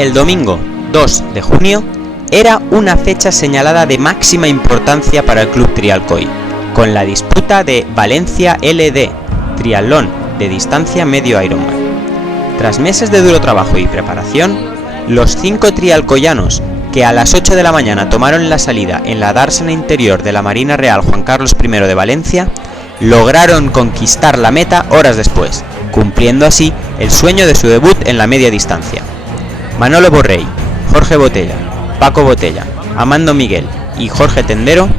El domingo 2 de junio era una fecha señalada de máxima importancia para el Club Trialcoy, con la disputa de Valencia LD, triatlón de distancia medio Ironman. Tras meses de duro trabajo y preparación, los 5 trialcoyanos que a las 8 de la mañana tomaron la salida en la dársena interior de la Marina Real Juan Carlos I de Valencia, lograron conquistar la meta horas después, cumpliendo así el sueño de su debut en la media distancia. Manolo Borrell, Jorge Botella, Paco Botella, Amando Miguel y Jorge Tendero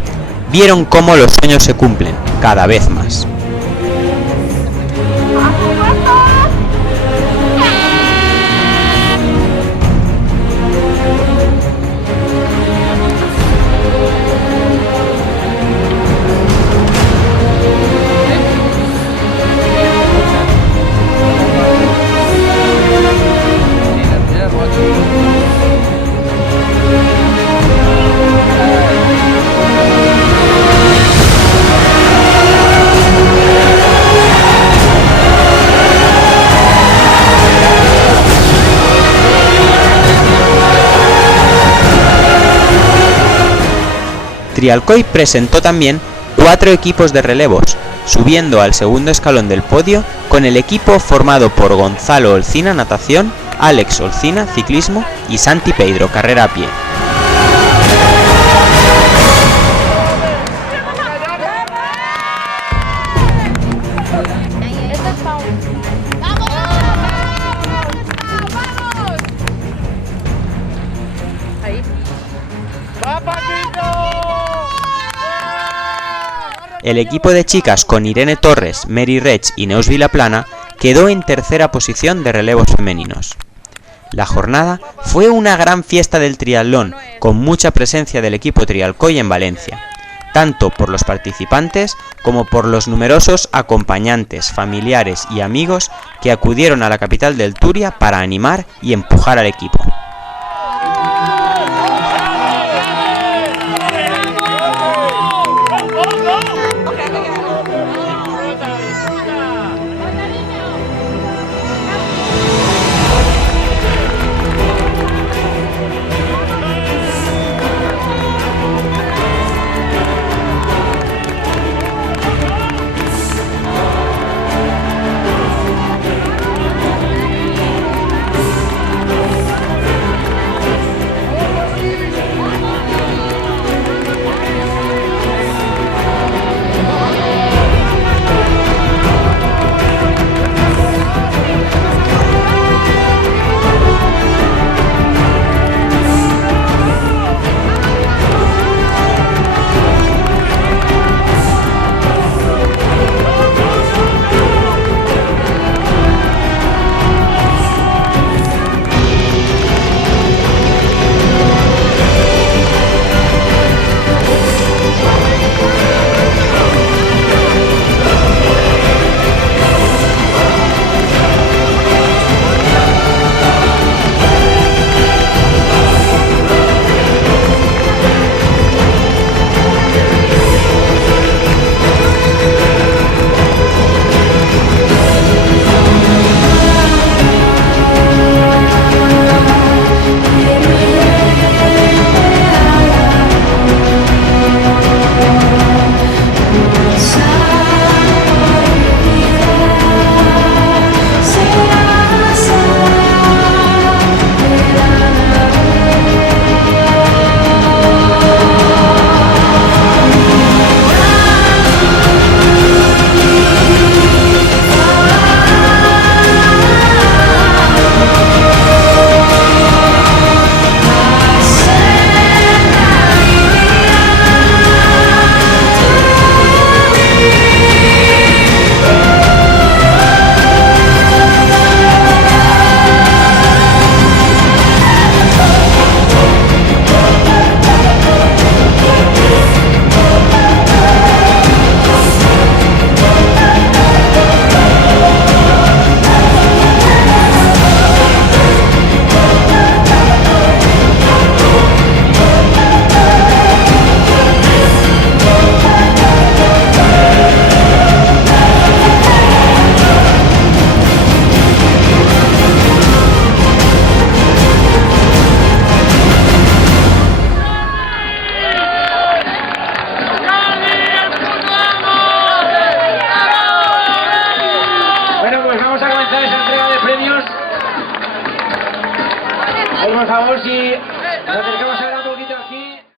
vieron cómo los sueños se cumplen cada vez más. Trialcoy presentó también 4 equipos de relevos, subiendo al segundo escalón del podio con el equipo formado por Gonzalo Olcina natación, Alex Olcina ciclismo y Santi Pedro carrera a pie. El equipo de chicas con Irene Torres, Mary Rech y Neus Vilaplana quedó en tercera posición de relevos femeninos. La jornada fue una gran fiesta del triatlón, con mucha presencia del equipo Trialcoy en Valencia, tanto por los participantes como por los numerosos acompañantes, familiares y amigos que acudieron a la capital del Turia para animar y empujar al equipo. Ahí, por favor, si nos acercamos a la